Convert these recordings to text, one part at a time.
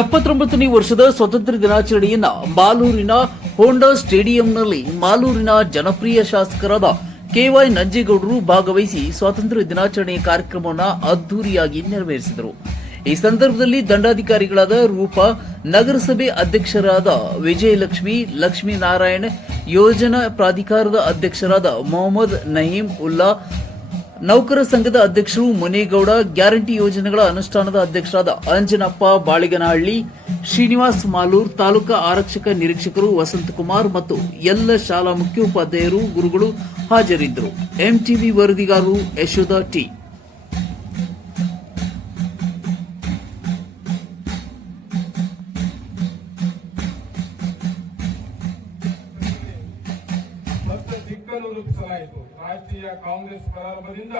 ಎಪ್ಪತ್ತೊಂಬತ್ತನೇ ವರ್ಷದ ಸ್ವಾತಂತ್ರ್ಯ ದಿನಾಚರಣೆಯನ್ನ ಮಾಲೂರಿನ ಹೋಂಡಾ ಸ್ಟೇಡಿಯಂನಲ್ಲಿ ಮಾಲೂರಿನ ಜನಪ್ರಿಯ ಶಾಸಕರಾದ ಕೆವೈ ನಂಜೇಗೌಡರು ಭಾಗವಹಿಸಿ ಸ್ವಾತಂತ್ರ್ಯ ದಿನಾಚರಣೆಯ ಕಾರ್ಯಕ್ರಮವನ್ನು ಅದ್ದೂರಿಯಾಗಿ ನೆರವೇರಿಸಿದರು. ಈ ಸಂದರ್ಭದಲ್ಲಿ ದಂಡಾಧಿಕಾರಿಗಳಾದ ರೂಪಾ, ನಗರಸಭೆ ಅಧ್ಯಕ್ಷರಾದ ವಿಜಯಲಕ್ಷ್ಮಿ, ಲಕ್ಷ್ಮೀನಾರಾಯಣ್, ಯೋಜನಾ ಪ್ರಾಧಿಕಾರದ ಅಧ್ಯಕ್ಷರಾದ ಮೊಹಮ್ಮದ್ ನಹೀಂ ಉಲ್ಲಾ ನೌಕರ ಸಂಘದ ಅಧ್ಯಕ್ಷರು ಮುನೇಗೌಡ, ಗ್ಯಾರಂಟಿ ಯೋಜನೆಗಳ ಅನುಷ್ಠಾನದ ಅಧ್ಯಕ್ಷರಾದ ಅಂಜನಪ್ಪ ಬಾಳಿಗನಹಳ್ಳಿ, ಶ್ರೀನಿವಾಸ್ ಮಾಲೂರ್, ತಾಲೂಕಾ ಆರಕ್ಷಕ ನಿರೀಕ್ಷಕರು ವಸಂತಕುಮಾರ್ ಮತ್ತು ಎಲ್ಲ ಶಾಲಾ ಮುಖ್ಯೋಪಾಧ್ಯಾಯರು, ಗುರುಗಳು ಹಾಜರಿದ್ದರು. ಎಂಟಿವಿ ವರದಿಗಾರರು ಯಶೋಧ ಟಿ. ರೂಪಿಸಲಾಯಿತು ರಾಷ್ಟ್ರೀಯ ಕಾಂಗ್ರೆಸ್ ಪ್ರಾರಂಭದಿಂದ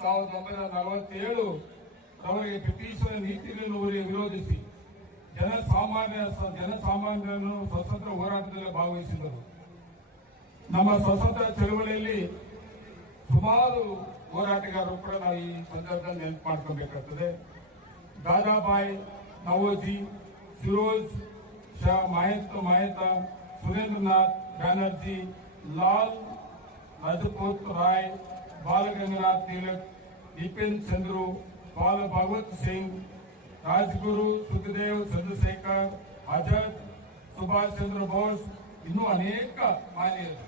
ಸಾವಿರದ ಒಂಬೈನೂರ ನಲವತ್ತೇಳು ರವರೆಗೆ ಬ್ರಿಟಿಷರ ನೀತಿಗಳನ್ನು ವಿರೋಧಿಸಿ ಜನಸಾಮಾನ್ಯ ಜನಸಾಮಾನ್ಯರನ್ನು ಸ್ವತಂತ್ರ ಹೋರಾಟದಲ್ಲಿ ಭಾಗವಹಿಸಿದರು. ನಮ್ಮ ಸ್ವತಂತ್ರ ಚಳವಳಿಯಲ್ಲಿ ಸುಮಾರು ಹೋರಾಟಗಾರರು ಕೂಡ ನಾವು ಈ ಸಂದರ್ಭದಲ್ಲಿ ನೆನಪು ಮಾಡ್ಕೋಬೇಕಾಗ್ತದೆ. ದಾದಾಬಾಯಿ ನವೋಜಿ ಫಿರೋಜ್ ಶಾ ಮಹೇತ್ ಮಹೇತಾ ಸುರೇಂದ್ರನಾಥ್ ಬ್ಯಾನರ್ಜಿ, ಲಾಲ್ ಲಜಪತ್ ರಾಯ್ ಬಾಲಗಂಗನಾಥ್ ತಿಲಕ್ ಬಿಪಿನ್ ಚಂದ್ರು ಬಾಲ ಭಗವತ್ ಸಿಂಗ್ ರಾಜ್ಗುರು ಸುಖದೇವ್ ಚಂದ್ರಶೇಖರ್ ಆಜಾದ್ ಸುಭಾಷ್ ಚಂದ್ರ ಬೋಸ್ ಇನ್ನೂ ಅನೇಕ ಮಾನ್ಯರು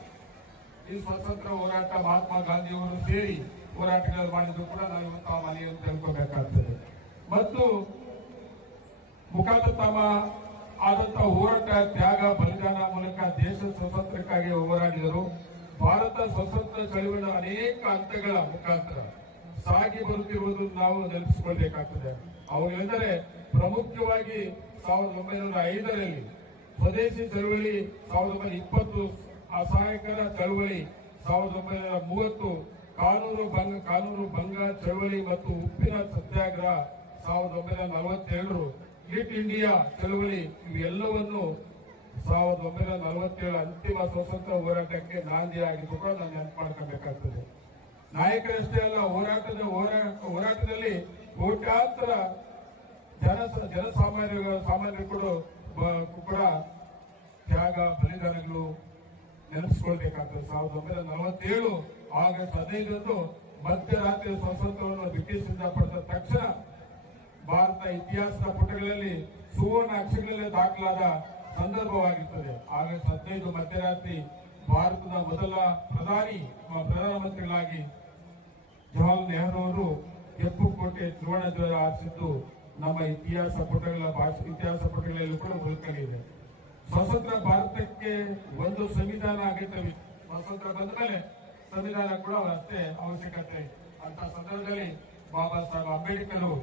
ಈ ಸ್ವತಂತ್ರ ಹೋರಾಟ ಮಹಾತ್ಮ ಗಾಂಧಿಯವರು ಸೇರಿ ಹೋರಾಟಗಳು ಮಾಡಿದ್ರು ಕೂಡ ನಾವು ಇವತ್ತು ಆ ಮನೆಯನ್ನು ತಿಳ್ಕೋಬೇಕಾಗ್ತದೆ ಮತ್ತು ಮುಖಾಂತರ ತಮ್ಮ ಆದಂತ ಹೋರಾಟ ತ್ಯಾಗ ಬಲಿದಾನ ಮೂಲಕ ದೇಶ ಸ್ವತಂತ್ರಕ್ಕಾಗಿ ಹೋರಾಡಿದರು ಭಾರತ ಸ್ವತಂತ್ರ ಚಳವಳಿಯ ಅನೇಕ ಹಂತಗಳ ಮುಖಾಂತರ ಸಾಗಿ ಬರುತ್ತಿರುವುದು ನಾವು ನೆನಪಿಸಿಕೊಳ್ಬೇಕಾಗ್ತದೆ. ಅವುಗಳೆಂದರೆ ಪ್ರಮುಖವಾಗಿ ಸಾವಿರದ ಒಂಬೈನೂರ ಐದರಲ್ಲಿ ಸ್ವದೇಶಿ ಚಳವಳಿ, ಸಾವಿರದ ಒಂಬೈನೂರ ಇಪ್ಪತ್ತು ಅಸಹಾಯಕರ ಚಳವಳಿ, ಸಾವಿರದ ಒಂಬೈನೂರ ಮೂವತ್ತು ಕಾನೂನು ಭಂಗ ಕಾನೂನು ಭಂಗ ಚಳವಳಿ ಮತ್ತು ಉಪ್ಪಿನ ಸತ್ಯಾಗ್ರಹ, ಸಾವಿರದ ಒಂಬೈನೂರ ನಲವತ್ತೆರಡು ಲಿಟ್ ಇಂಡಿಯಾ ಚಳವಳಿ, ಇವೆಲ್ಲವನ್ನು ಸಾವಿರದ ಒಂಬೈನೂರ ನಲವತ್ತೇಳು ಅಂತಿಮ ಸ್ವತಂತ್ರ ಹೋರಾಟಕ್ಕೆ ನಾಂದಿ ಆಗಿದ್ದು ಕೂಡ ನಾನು ನೆನಪು ಮಾಡ್ಕೋಬೇಕಾಗ್ತದೆ. ನಾಯಕರಷ್ಟೇ ಅಲ್ಲ, ಹೋರಾಟದ ಹೋರಾ- ಹೋರಾಟದಲ್ಲಿ ಕೋಟ್ಯಾಂತರ ಜನ ಜನಸಾಮಾನ್ಯರು, ಸಾಮಾನ್ಯರು ಕೂಡ ಕೂಡ ತ್ಯಾಗ, ಬಲಿದಾನಗಳು ನೆನಪಿಸ್ಕೊಳ್ಬೇಕಾಗ್ತದೆ ಸಾವಿರದ ಒಂಬೈನೂರ ನಲವತ್ತೇಳು ಆಗಸ್ಟ್ ಹದಿನೈದರಂದು ಮಧ್ಯರಾತ್ರಿ ಸ್ವಾತಂತ್ರ್ಯವನ್ನು ಬ್ರಿಟಿಷರಿಂದ ಪಡೆದ ತಕ್ಷಣ ಭಾರತ ಇತಿಹಾಸದ ಪುಟಗಳಲ್ಲಿ ಸುವರ್ಣ ಅಕ್ಷರಗಳಲ್ಲಿ ದಾಖಲಾದ ಸಂದರ್ಭವಾಗಿರುತ್ತದೆ ಆಗಸ್ಟ್ ಹದಿನೈದು ಮಧ್ಯರಾತ್ರಿ ಭಾರತದ ಮೊದಲ ಪ್ರಧಾನಿ ಪ್ರಧಾನಮಂತ್ರಿಗಳಾಗಿ ಜವಾಹರ್ಲಾಲ್ ನೆಹರು ಅವರು ಕೆಂಪು ಕೋಟೆ ತ್ರಿವರ್ಣ ಧ್ವಜ ಆರಿಸಿದ್ದು ನಮ್ಮ ಇತಿಹಾಸ ಪುಟಗಳ ಭಾಷೆ, ಇತಿಹಾಸ ಪುಟಗಳಲ್ಲೂ ಕೂಡ ಉಳ್ಕೊಂಡಿದೆ ಸ್ವತಂತ್ರ ಭಾರತಕ್ಕೆ ಒಂದು ಸಂವಿಧಾನ ಅಗತ್ಯವಿತ್ತು ಸ್ವತಂತ್ರ ಬಂದ ಮೇಲೆ ಸಂವಿಧಾನ ಕೂಡ ಅಷ್ಟೇ ಅವಶ್ಯಕತೆ ಅಂತ ಸಂದರ್ಭದಲ್ಲಿ ಬಾಬಾ ಸಾಹೇಬ್ ಅಂಬೇಡ್ಕರ್ ಅವರು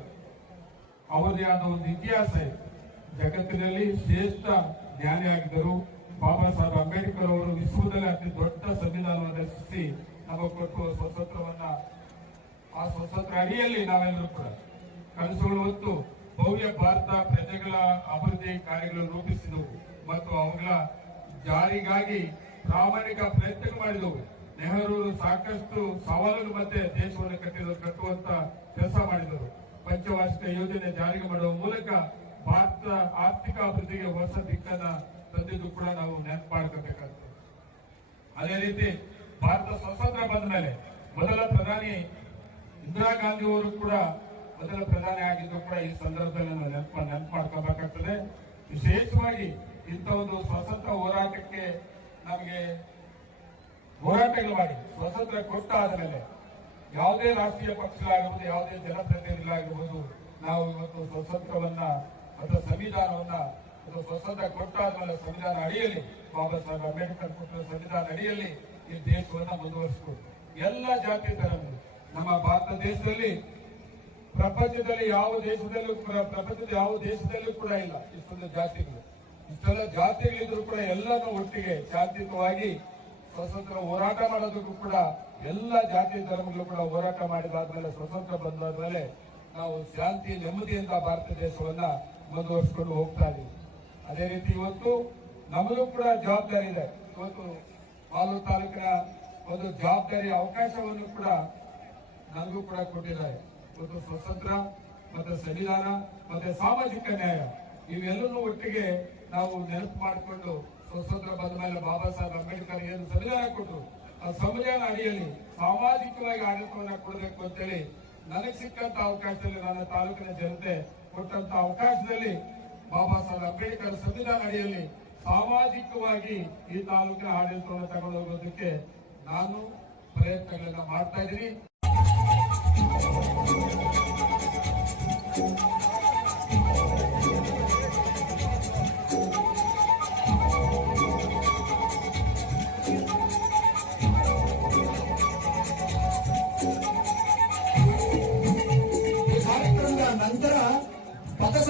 ಅವರದೇ ಆದ ಒಂದು ಇತಿಹಾಸ ಜಗತ್ತಿನಲ್ಲಿ ಶ್ರೇಷ್ಠ ಜ್ಞಾನಿಯಾಗಿದ್ದರು ಬಾಬಾ ಸಾಹೇಬ್ ಅಂಬೇಡ್ಕರ್ ಅವರು ವಿಶ್ವದಲ್ಲೇ ಅತಿ ದೊಡ್ಡ ಸಂವಿಧಾನವನ್ನು ರಚಿಸಿ ನಮಗೆ ಕೊಟ್ಟು ಸ್ವತಂತ್ರವನ್ನ ಆ ಸ್ವತಂತ್ರ ಅಡಿಯಲ್ಲಿ ನಾವೆಲ್ಲರೂ ಕೂಡ ಕನಸುಗಳು ಹೊತ್ತು ಭವ್ಯ ಭಾರತ ಪ್ರಜೆಗಳ ಅಭಿವೃದ್ಧಿ ಕಾರ್ಯಗಳನ್ನು ರೂಪಿಸಿದವು ಮತ್ತು ಅವುಗಳ ಜಾರಿಗಾಗಿ ಪ್ರಾಮಾಣಿಕ ಪ್ರಯತ್ನ ಮಾಡಿದವು. ನೆಹರು ಸಾಕಷ್ಟು ಸವಾಲುಗಳ ಮಧ್ಯೆ ದೇಶವನ್ನು ಕಟ್ಟಿದ ಕಟ್ಟುವಂತ ಕೆಲಸ ಮಾಡಿದರು. ಪಂಚವಾರ್ಷಿಕ ಯೋಜನೆ ಜಾರಿಗೆ ಮಾಡುವ ಮೂಲಕ ಭಾರತ ಆರ್ಥಿಕ ಅಭಿವೃದ್ಧಿಗೆ ಹೊಸ ದಿಕ್ಕನ್ನ ತಂದಿದ್ದು ಕೂಡ ನಾವು ನೆನಪು ಮಾಡ್ಕೋಬೇಕಾಗ್ತದೆ ಅದೇ ರೀತಿ ಭಾರತ ಸ್ವತಂತ್ರ ಬಂದ ಮೇಲೆ ಮೊದಲ ಪ್ರಧಾನಿ ಇಂದಿರಾ ಗಾಂಧಿ ಅವರು ಕೂಡ ಮೊದಲ ಪ್ರಧಾನಿ ಆಗಿದ್ದು ಕೂಡ ಈ ಸಂದರ್ಭದಲ್ಲಿ ನಾವು ನೆನಪು ನೆನಪು ಮಾಡ್ಕೋಬೇಕಾಗ್ತದೆ ವಿಶೇಷವಾಗಿ ಇಂಥ ಒಂದು ಸ್ವತಂತ್ರ ಹೋರಾಟಕ್ಕೆ ನಮಗೆ ಹೋರಾಟಗಳು ಮಾಡಿ ಸ್ವತಂತ್ರ ಕೊಟ್ಟ ಆದ್ಮೇಲೆ ಯಾವುದೇ ರಾಷ್ಟ್ರೀಯ ಪಕ್ಷಗಳಾಗಿರ್ಬೋದು, ಯಾವುದೇ ಜನಪ್ರತಿನಿಧಿಗಳಾಗಿರ್ಬೋದು, ನಾವು ಇವತ್ತು ಸ್ವತಂತ್ರವನ್ನ ಅಥವಾ ಸಂವಿಧಾನವನ್ನ ಅಥವಾ ಸ್ವತಂತ್ರ ಕೊಟ್ಟಾದ್ಮೇಲೆ ಸಂವಿಧಾನ ಅಡಿಯಲ್ಲಿ ಬಾಬಾ ಸಾಹೇಬ್ ಅಂಬೇಡ್ಕರ್ ಕೊಟ್ಟ ಸಂವಿಧಾನ ಅಡಿಯಲ್ಲಿ ಈ ದೇಶವನ್ನ ಮುಂದುವರಿಸಿಕೊಂಡು. ಎಲ್ಲ ಜಾತಿ ಧರ್ಮಗಳು ನಮ್ಮ ಭಾರತ ದೇಶದಲ್ಲಿ ಪ್ರಪಂಚದಲ್ಲಿ ಯಾವ ದೇಶದಲ್ಲೂ ಕೂಡ, ಪ್ರಪಂಚದ ಯಾವ ದೇಶದಲ್ಲೂ ಕೂಡ ಇಲ್ಲ ಇಷ್ಟೊಂದು ಜಾತಿಗಳು. ಇಷ್ಟೆಲ್ಲ ಜಾತಿಗಳಿದ್ರು ಕೂಡ ಎಲ್ಲನೂ ಒಟ್ಟಿಗೆ ಶಾಂತಿಯುತವಾಗಿ ಸ್ವತಂತ್ರ ಹೋರಾಟ ಮಾಡೋದಕ್ಕೂ ಕೂಡ ಎಲ್ಲ ಜಾತಿ ಧರ್ಮಗಳು ಕೂಡ ಹೋರಾಟ ಮಾಡಿದಾದ್ಮೇಲೆ, ಸ್ವತಂತ್ರ ಬಂದಾದ್ಮೇಲೆ ನಾವು ಶಾಂತಿ ನೆಮ್ಮದಿಯಿಂದ ಭಾರತ ದೇಶವನ್ನ ಮುಂದುವರಿಸಿಕೊಂಡು ಹೋಗ್ತಾ ಇದೀವಿ. ಅದೇ ರೀತಿ ಇವತ್ತು ನಮಗೂ ಕೂಡ ಜವಾಬ್ದಾರಿ ಇದೆ. ಇವತ್ತು ಹಾಲು ತಾಲೂಕಿನ ಒಂದು ಜವಾಬ್ದಾರಿ ಅವಕಾಶವನ್ನು ಕೂಡ ನನಗೂ ಕೂಡ ಕೊಟ್ಟಿದ್ದಾರೆ. ಇವತ್ತು ಸ್ವತಂತ್ರ ಮತ್ತೆ ಸಂವಿಧಾನ ಮತ್ತೆ ಸಾಮಾಜಿಕ ನ್ಯಾಯ ಇವೆಲ್ಲೂ ಒಟ್ಟಿಗೆ ನಾವು ನೆನಪು ಮಾಡಿಕೊಂಡು ಸ್ವತಂತ್ರ ಬಂದ ಮೇಲೆ ಬಾಬಾ ಸಾಹೇಬ್ ಅಂಬೇಡ್ಕರ್ ಏನು ಸಂವಿಧಾನ ಕೊಟ್ಟರು, ಆ ಸಂವಿಧಾನ ಅಡಿಯಲ್ಲಿ ಸಾಮಾಜಿಕವಾಗಿ ಆಡಳಿತವನ್ನ ಕೊಡಬೇಕು ಅಂತೇಳಿ ನನಗೆ ಸಿಕ್ಕಂತ ಅವಕಾಶದಲ್ಲಿ ನನ್ನ ತಾಲೂಕಿನ ಜನತೆ ಕೊಟ್ಟಂತ ಅವಕಾಶದಲ್ಲಿ ಬಾಬಾ ಸಾಹೇಬ್ ಅಂಬೇಡ್ಕರ್ ಸಂವಿಧಾನ ಅಡಿಯಲ್ಲಿ ಸಾಮಾಜಿಕವಾಗಿ ಈ ತಾಲೂಕಿನ ಆಡಳಿತವನ್ನು ತಗೊಂಡು ಹೋಗೋದಕ್ಕೆ ನಾನು ಪ್ರಯತ್ನಗಳನ್ನ ಮಾಡ್ತಾ ಇದ್ದೀನಿ.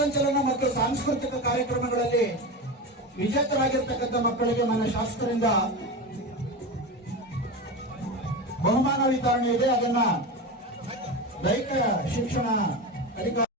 ಪಥಸಂಚಲನ ಮತ್ತು ಸಾಂಸ್ಕೃತಿಕ ಕಾರ್ಯಕ್ರಮಗಳಲ್ಲಿ ವಿಜೇತರಾಗಿರ್ತಕ್ಕಂಥ ಮಕ್ಕಳಿಗೆ ಮನ ಶಾಸಕರಿಂದ ಬಹುಮಾನ ವಿತರಣೆ ಇದೆ. ಅದನ್ನ ದೈಹಿಕ ಶಿಕ್ಷಣ ಅಧಿಕಾರಿ